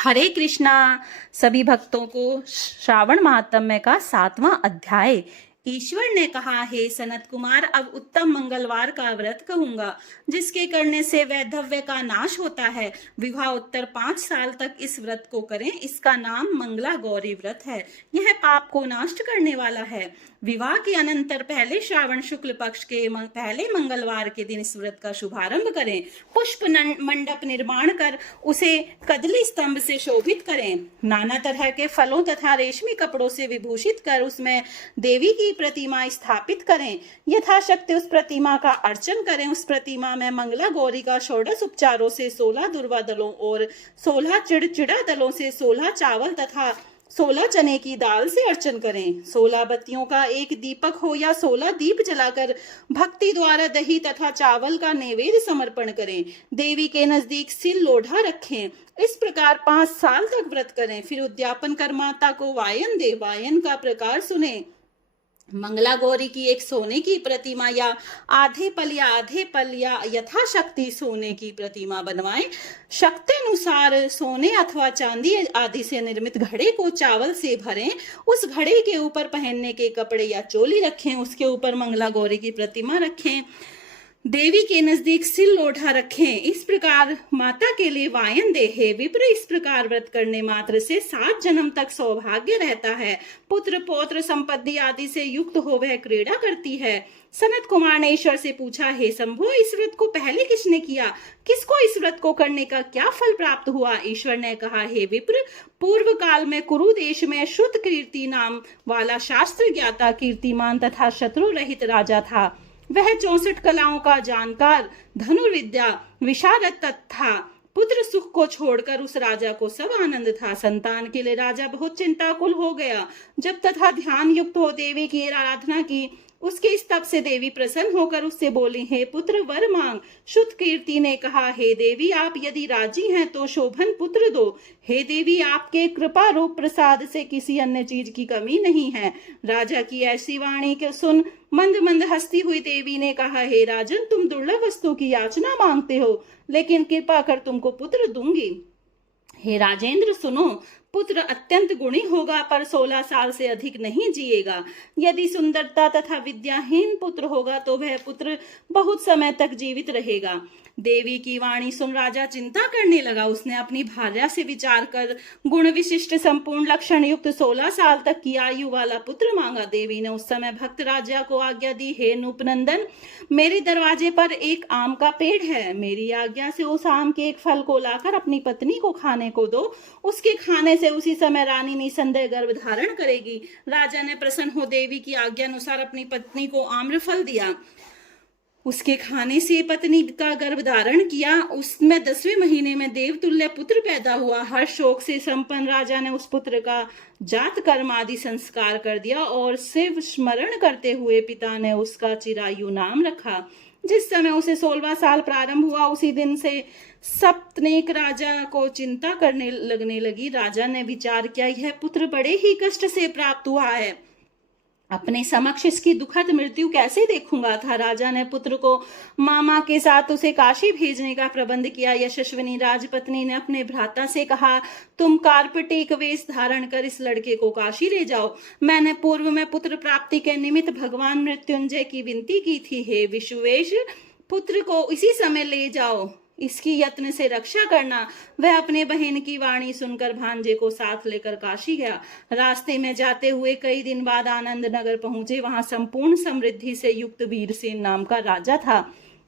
हरे कृष्णा। सभी भक्तों को श्रावण महात्म्य का 7वां अध्याय। ईश्वर ने कहा, हे सनत कुमार, अब उत्तम मंगलवार का व्रत कहूंगा, जिसके करने से वैधव्य का नाश होता है। विवाह उत्तर 5 साल तक इस व्रत को करें। इसका नाम मंगला गौरी व्रत है। यह पाप को नष्ट करने वाला है। विवाह के अनंतर पहले श्रावण शुक्ल पक्ष के पहले मंगलवार के दिन इस व्रत का शुभारंभ करें। पुष्प मंडप निर्माण कर उसे कदली स्तंभ से शोभित करें। नाना तरह के फलों तथा रेशमी कपड़ों से विभूषित कर उसमें देवी की प्रतिमा स्थापित करें। यथाशक्ति उस प्रतिमा का अर्चन करें। उस प्रतिमा में मंगला गौरी का षोडश उपचारों से 16 दुर्वा दलों और 16 चिड़चिड़ा दलों से 16 चावल तथा 16 चने की दाल से अर्चन करें। 16 बत्तियों का एक दीपक हो या 16 दीप जलाकर भक्ति द्वारा दही तथा चावल का नैवेद्य समर्पण करें। देवी के नजदीक सिल लोढ़ा रखें। इस प्रकार 5 साल तक व्रत करें। फिर उद्यापन कर माता को वायन दे। वायन का प्रकार सुने। मंगला गौरी की एक सोने की प्रतिमा या आधे पल या यथाशक्ति सोने की प्रतिमा बनवाएं। शक्ति अनुसार सोने अथवा चांदी आदि से निर्मित घड़े को चावल से भरें। उस घड़े के ऊपर पहनने के कपड़े या चोली रखें। उसके ऊपर मंगला गौरी की प्रतिमा रखें। देवी के नजदीक सिल लोढ़ा रखें। इस प्रकार माता के लिए वायन दे। हे विप्र, इस प्रकार व्रत करने मात्र से 7 जन्म तक सौभाग्य रहता है। पुत्र पौत्र संपत्ति आदि से युक्त हो वह क्रीड़ा करती है। सनत कुमार ने ईश्वर से पूछा, हे शंभो, इस व्रत को पहले किसने किया? किसको इस व्रत को करने का क्या फल प्राप्त हुआ? ईश्वर ने कहा, हे विप्र, पूर्व काल में कुरु देश में श्रुत कीर्ति नाम वाला शास्त्र ज्ञाता कीर्तिमान तथा शत्रु रहित राजा था। वह 64 कलाओं का जानकार, धनुर्विद्या विशारद था। पुत्र सुख को छोड़कर उस राजा को सब आनंद था। संतान के लिए राजा बहुत चिंताकुल हो गया। जब तथा ध्यान युक्त हो देवी की आराधना की, उसके इस तप से देवी प्रसन्न होकर उससे बोली, हे पुत्र, वर मांग। शुद्ध कीर्ति ने कहा, हे देवी, आप यदि राजी हैं तो शोभन पुत्र दो। हे देवी, आपके कृपा रूप प्रसाद से किसी अन्य चीज की कमी नहीं है। राजा की ऐसी वाणी के सुन मंद मंद हंसती हुई देवी ने कहा, हे राजन, तुम दुर्लभ वस्तु की याचना मांगते हो, लेकिन कृपा कर तुमको पुत्र दूंगी। हे राजेंद्र, सुनो, पुत्र अत्यंत गुणी होगा, पर 16 साल से अधिक नहीं जिएगा। यदि सुंदरता तथा विद्याहीन पुत्र होगा तो वह पुत्र बहुत समय तक जीवित रहेगा। देवी की वाणी सुन राजा चिंता करने लगा। उसने अपनी भार्या से विचार कर गुण विशिष्ट संपूर्ण लक्षण युक्त 16 साल तक की आयु वाला पुत्र मांगा। देवी ने उस समय भक्त राजा को आज्ञा दी, हे नूपनंदन, मेरे दरवाजे पर एक आम का पेड़ है। मेरी आज्ञा से उस आम के एक फल को लाकर अपनी पत्नी को खाने को दो। उसके खाने से उसी समय रानी निसंदेह गर्भ धारण करेगी। राजा ने प्रसन्न हो देवी की आज्ञा अनुसार अपनी पत्नी को आम्रफल दिया। उसके खाने से पत्नी का गर्भ धारण किया। उसमें 10वें महीने में देवतुल्य पुत्र पैदा हुआ। हर शोक से संपन्न राजा ने उस पुत्र का जात कर्म आदि संस्कार कर दिया और शिव स्मरण करते हुए पिता ने उसका चिरायु नाम रखा। जिस समय उसे 16वां साल प्रारंभ हुआ, उसी दिन से सप्तनेक राजा को चिंता करने लगने लगी। राजा ने विचार किया, यह पुत्र बड़े ही कष्ट से प्राप्त हुआ है। अपने समक्ष इसकी दुखद मृत्यु कैसे देखूंगा था। राजा ने पुत्र को मामा के साथ उसे काशी भेजने का प्रबंध किया। यशस्विनी राजपत्नी ने अपने भ्राता से कहा, तुम कार्पटेक वेश धारण कर इस लड़के को काशी ले जाओ। मैंने पूर्व में पुत्र प्राप्ति के निमित्त भगवान मृत्युंजय की विनती की थी। हे विश्वेश, पुत्र को इसी समय ले जाओ। इसकी यत्न से रक्षा करना। वह अपने बहन की वाणी सुनकर भांजे को साथ लेकर काशी गया। रास्ते में जाते हुए कई दिन बाद आनंद नगर पहुंचे। वहां संपूर्ण समृद्धि से युक्त वीरसेन नाम का राजा था।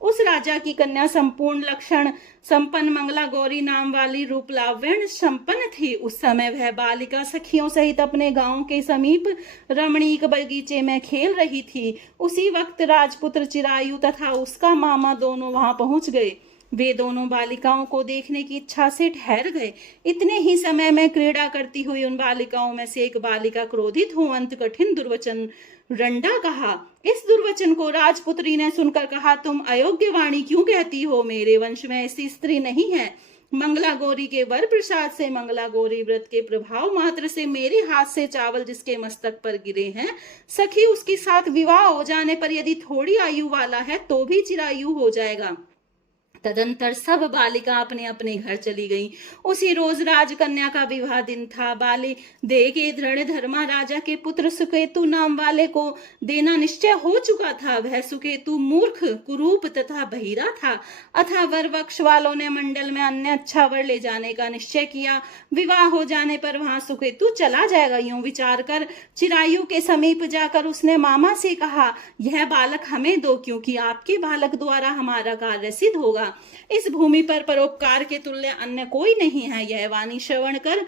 उस राजा की कन्या संपूर्ण लक्षण संपन्न मंगला गौरी नाम वाली रूप लावण्य संपन्न थी। उस समय वह बालिका सखियों सहित अपने गांव के समीप रमणीक बगीचे में खेल रही थी। उसी वक्त राजपुत्र चिरायु तथा उसका मामा दोनों वहां पहुंच गए। वे दोनों बालिकाओं को देखने की इच्छा से ठहर गए। इतने ही समय में क्रीड़ा करती हुई उन बालिकाओं में से एक बालिका क्रोधित हो अंत कठिन दुर्वचन रंडा कहा। इस दुर्वचन को राजपुत्री ने सुनकर कहा, तुम अयोग्य वाणी क्यों कहती हो? मेरे वंश में ऐसी स्त्री नहीं है। मंगला गौरी के वर प्रसाद से, मंगला गौरी व्रत के प्रभाव मात्र से मेरे हाथ से चावल जिसके मस्तक पर गिरे हैं, सखी उसके साथ विवाह हो जाने पर यदि थोड़ी आयु वाला है तो भी चिरायु हो जाएगा। तदंतर सब बालिका अपने अपने घर चली गईं। उसी रोज राजकन्या का विवाह दिन था। बाली दे के दृढ़ धर्मा राजा के पुत्र सुकेतु नाम वाले को देना निश्चय हो चुका था। वह सुकेतु मूर्ख, कुरूप तथा बहिरा था। अतः वर पक्ष वालों ने मंडल में अन्य अच्छा वर ले जाने का निश्चय किया। विवाह हो जाने पर वहां सुकेतु चला जाएगा। यूं विचार कर चिरायु के समीप जाकर उसने मामा से कहा, यह बालक हमें दो, क्योंकि आपके बालक द्वारा हमारा कार्य सिद्ध होगा। इस भूमि पर परोपकार के तुल्य अन्य कोई नहीं है। यह वाणी श्रवण कर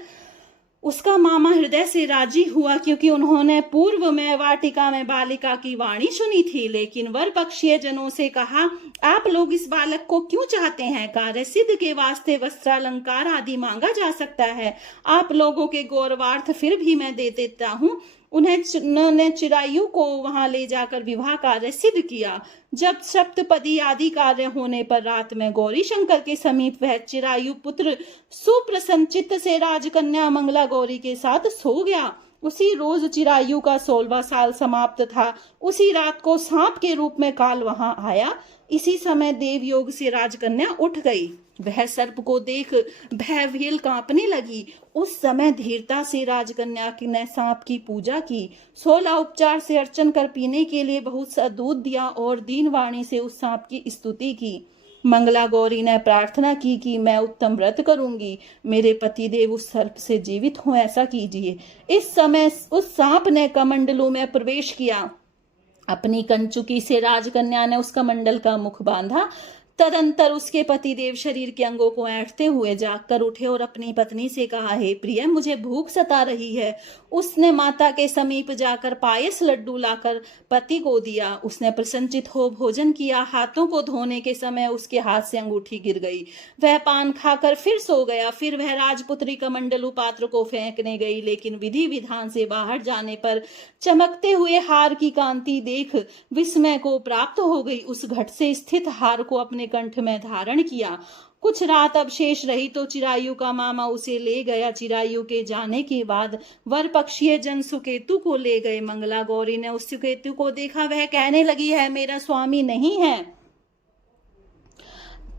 उसका मामा हृदय से राजी हुआ, क्योंकि उन्होंने पूर्व में वाटिका में बालिका की वाणी सुनी थी। लेकिन वर पक्षीय जनों से कहा, आप लोग इस बालक को क्यों चाहते हैं? कार्य सिद्ध के वास्ते वस्त्रालंकार आदि मांगा जा सकता है। आप लोगों के गौरवार्थ फिर भी मैं दे देता हूँ। उन्होंने चिरायु को वहां ले जाकर विवाह कार्य सिद्ध किया। जब सप्तपदी आदि कार्य होने पर रात में गौरी शंकर के समीप वह चिरायु पुत्र सुप्रसन्न चित्त से राजकन्या मंगला गौरी के साथ सो गया। उसी रोज चिरायु का 16वां साल समाप्त था। उसी रात को सांप के रूप में काल वहां आया। इसी समय देव योग से राजकन्या उठ गई। वह सर्प को देख भयभील कांपने लगी। उस समय धीरता से राजकन्या ने सांप की पूजा की। 16 उपचार से अर्चन कर पीने के लिए बहुत सा दूध दिया और दीन वाणी से उस सांप की स्तुति की। मंगला गौरी ने प्रार्थना की कि मैं उत्तम व्रत करूंगी, मेरे पति देव उस सर्प से जीवित हों, ऐसा कीजिए। इस समय उस सांप ने कमंडलू में प्रवेश किया। अपनी कंचुकी से राजकन्या ने उस कमंडल का मुख बांधा। तदंतर उसके पतिदेव शरीर के अंगों को ऐंठते हुए जागकर उठे और अपनी पत्नी से कहा, हे प्रिय, मुझे भूख सता रही है। उसने माता के समीप जाकर पायस लड्डू लाकर पति को दिया। उसने प्रसन्नचित हो भोजन किया। हाथों को धोने के समय उसके हाथ से अंगूठी गिर गई। वह पान खाकर फिर सो गया। फिर वह राजपुत्री कमंडलू पात्र को फेंकने गई, लेकिन विधि विधान से बाहर जाने पर चमकते हुए हार की कांति देख विस्मय को प्राप्त हो गई। उस घट से स्थित हार को अपने कंठ में धारण किया। कुछ रात अब शेष रही तो चिरायु का मामा उसे ले गया। चिरायु के जाने के बाद वर पक्षीय जन सुकेतु को ले गए। मंगला गौरी ने उस सुकेतु को देखा। वह कहने लगी, है मेरा स्वामी नहीं है।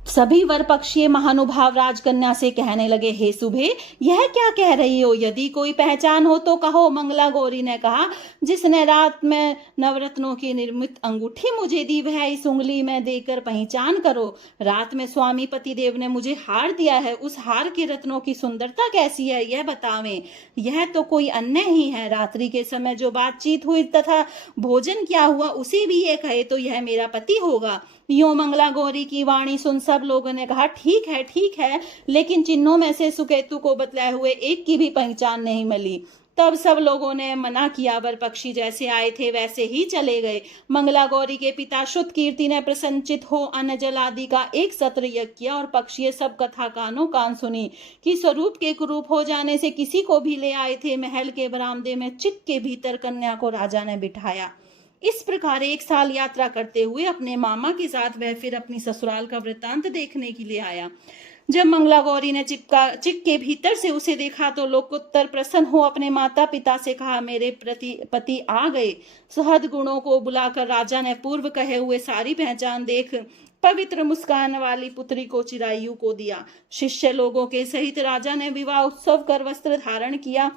सभी वर पक्षीय महानुभाव राजकन्या से कहने लगे, हे सुभे, यह क्या कह रही हो? यदि कोई पहचान हो तो कहो। मंगला गौरी ने कहा, जिसने रात में नवरत्नों की निर्मित अंगूठी मुझे दी, वह इस उंगली में देकर पहचान करो। रात में स्वामी पतिदेव ने मुझे हार दिया है। उस हार के रत्नों की सुंदरता कैसी है, यह बतावें। यह तो कोई अन्य ही है। रात्रि के समय जो बातचीत हुई तथा भोजन क्या हुआ, उसे भी ये कहे तो यह मेरा पति होगा। यूं मंगला गौरी की वाणी सुन सब लोगों ने कहा, ठीक है, लेकिन चिन्हों में से सुकेतु को बतलाए हुए एक की भी पहचान नहीं मिली। तब सब लोगों ने मना किया। वर पक्षी जैसे आए थे वैसे ही चले गए। मंगला गौरी के पिता शुद्ध कीर्ति ने प्रसन्नचित हो अन्न जल आदि का एक सत्र यज्ञ किया और पक्षी सब कथा कानों कान सुनी कि स्वरूप के कुरूप हो जाने से किसी को भी ले आए थे। महल के बरामदे में चित के भीतर कन्या को राजा ने बिठाया। इस प्रकार 1 साल यात्रा करते हुए अपने मामा के साथ वह फिर अपनी ससुराल का वृत्तांत देखने के लिए आया। जब मंगला गौरी ने चिक के भीतर से उसे देखा तो लोकोत्तर प्रसन्न हो अपने माता पिता से कहा, मेरे पति आ गए। सुहद गुणों को बुलाकर राजा ने पूर्व कहे हुए सारी पहचान देख पवित्र मुस्कान वाली पुत्री को चिरायु को दिया। शिष्य लोगों के सहित राजा ने विवाह उत्सव कर वस्त्र धारण किया,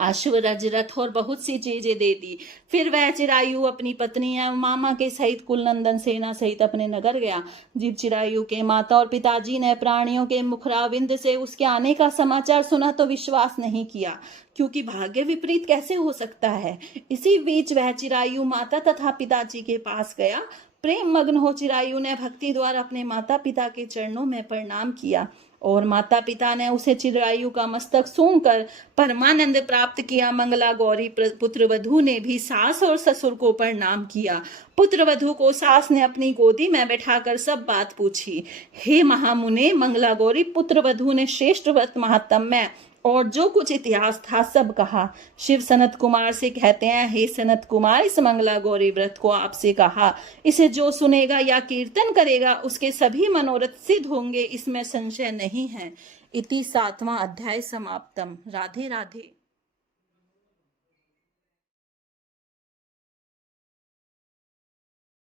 अश्व रथ और बहुत सी चीजें दे दी। फिर वह चिरायु अपनी पत्नी एवं मामा के सहित कुलनंदन सेना सहित अपने नगर गया। जब चिरायु के माता और पिताजी ने प्राणियों के मुखराविंद से उसके आने का समाचार सुना तो विश्वास नहीं किया, क्योंकि भाग्य विपरीत कैसे हो सकता है। इसी बीच वह चिरायु माता तथा पिताजी के पास गया। प्रेम मग्न हो चिरायु ने भक्ति द्वारा अपने माता पिता के चरणों में प्रणाम किया और माता पिता ने उसे चिरायु का मस्तक सूंघकर परमानंद प्राप्त किया। मंगला गौरी पुत्रवधू ने भी सास और ससुर को प्रणाम किया। पुत्रवधू को सास ने अपनी गोदी में बैठाकर सब बात पूछी। हे महामुने, मंगला गौरी पुत्रवधू ने श्रेष्ठ व्रत महात्म्य और जो कुछ इतिहास था सब कहा। शिव सनत कुमार से कहते हैं, हे सनत कुमार, इस मंगला गौरी व्रत को आपसे कहा, इसे जो सुनेगा या कीर्तन करेगा उसके सभी मनोरथ सिद्ध होंगे, इसमें संशय नहीं है। इति 7वां अध्याय समाप्तम। राधे राधे।